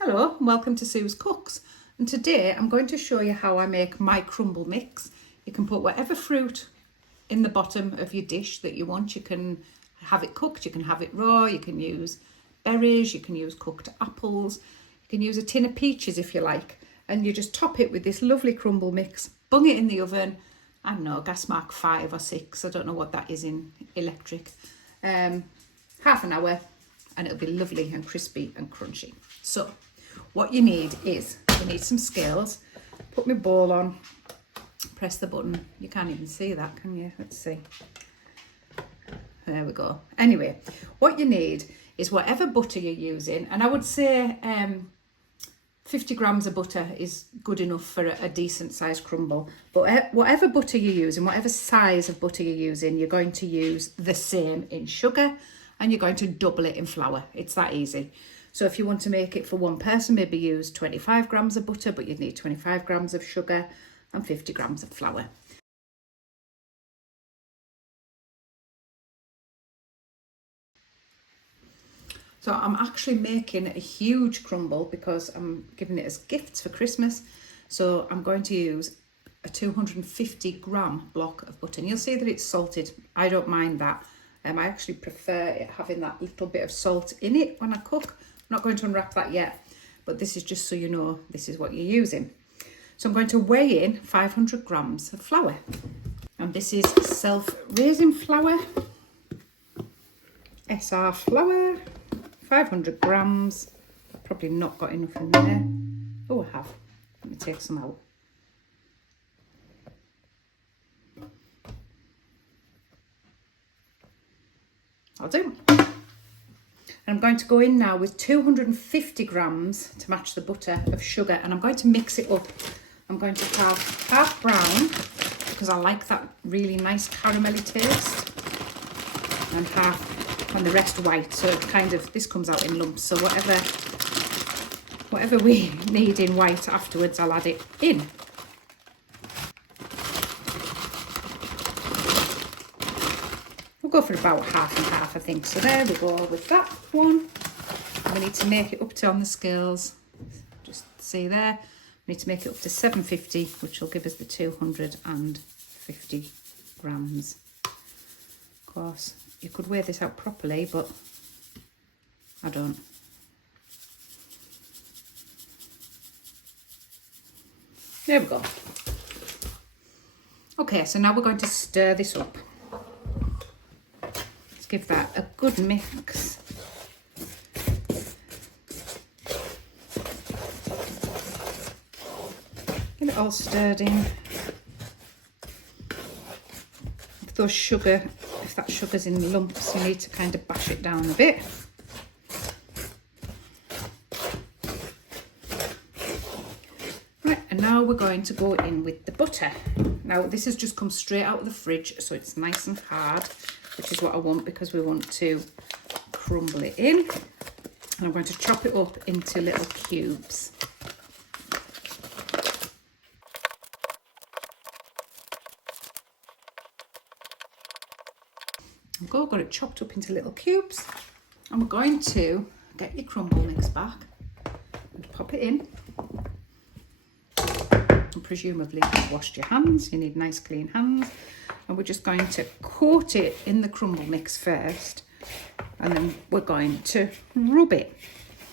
Hello and welcome to Sue's Cooks, and today I'm going to show you how I make my crumble mix. You can put whatever fruit in the bottom of your dish that you want. You can have it cooked, you can have it raw, you can use berries, you can use cooked apples, you can use a tin of peaches if you like, and you just top it with this lovely crumble mix, bung it in the oven. I don't know, gas mark 5 or 6, I don't know what that is in electric. Half an hour and it'll be lovely and crispy and crunchy. So what you need is, you need some scales. Put my bowl on, press the button. You can't even see that, can you? Let's see. There we go. Anyway, what you need is whatever butter you're using, and I would say 50 grams of butter is good enough for a decent sized crumble. But whatever butter you're using, whatever size of butter you're using, you're going to use the same in sugar and you're going to double it in flour. It's that easy. So if you want to make it for one person, maybe use 25 grams of butter, but you'd need 25 grams of sugar and 50 grams of flour. So I'm actually making a huge crumble because I'm giving it as gifts for Christmas. So I'm going to use a 250 gram block of butter. And you'll see that it's salted. I don't mind that. I actually prefer it having that little bit of salt in it when I cook. I'm not going to unwrap that yet, but this is just so you know this is what you're using. So I'm going to weigh in 500 grams of flour. And this is self-raising flour, SR flour, 500 grams. I've probably not got enough in there. Oh, I have. Let me take some out. I'll do. And I'm going to go in now with 250 grams to match the butter of sugar, and I'm going to mix it up. I'm going to have half brown because I like that really nice caramelly taste, and half, and the rest white. So it kind of, this comes out in lumps. So whatever we need in white afterwards, I'll add it in. We'll go for about half and half, I think. So there we go with that one. And we need to make it up to, on the scales, just see there, we need to make it up to 750, which will give us the 250 grams. Of course, you could weigh this out properly, but I don't. There we go. Okay, so now we're going to stir this up. Give that a good mix. Get it all stirred in. If that sugar's in lumps, you need to kind of bash it down a bit. Right, and now we're going to go in with the butter. Now this has just come straight out of the fridge, so it's nice and hard, which is what I want because we want to crumble it in. And I'm going to chop it up into little cubes. Got it chopped up into little cubes. And we're going to get your crumble mix back and pop it in. And presumably you've washed your hands, you need nice clean hands. And we're just going to coat it in the crumble mix first, and then we're going to rub it.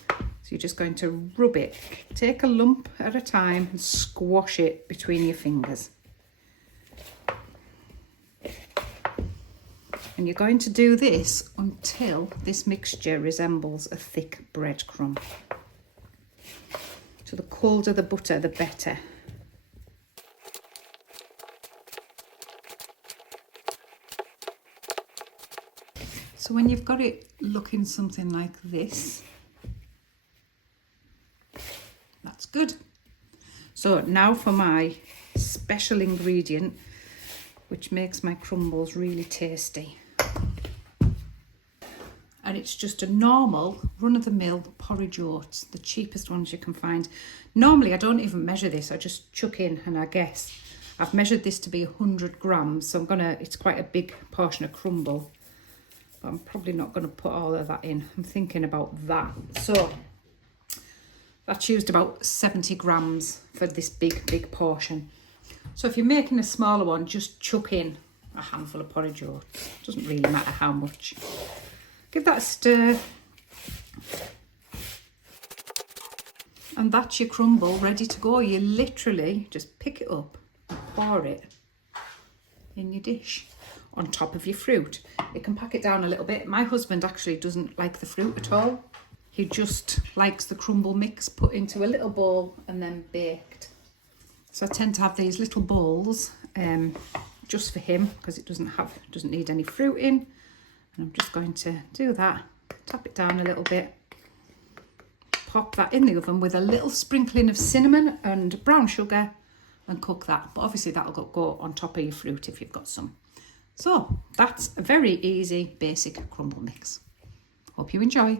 So you're just going to rub it. Take a lump at a time and squash it between your fingers. And you're going to do this until this mixture resembles a thick breadcrumb. So the colder the butter, the better. So when you've got it looking something like this, that's good. So now for my special ingredient, which makes my crumbles really tasty. And it's just a normal run-of-the-mill porridge oats, the cheapest ones you can find. Normally I don't even measure this, I just chuck in and I guess. I've measured this to be 100 grams, so it's quite a big portion of crumble. I'm probably not going to put all of that in. I'm thinking about that. So That's used about 70 grams for this big portion. So if you're making a smaller one, just chuck in a handful of porridge oats. Doesn't really matter how much. Give that a stir. And that's your crumble ready to go. You literally just pick it up and pour it in your dish on top of your fruit. You can pack it down a little bit. My husband actually doesn't like the fruit at all. He just likes the crumble mix put into a little bowl and then baked. So I tend to have these little bowls just for him because it doesn't need any fruit in. And I'm just going to do that, tap it down a little bit, pop that in the oven with a little sprinkling of cinnamon and brown sugar and cook that. But obviously that'll go on top of your fruit if you've got some. So that's a very easy, basic crumble mix. Hope you enjoy.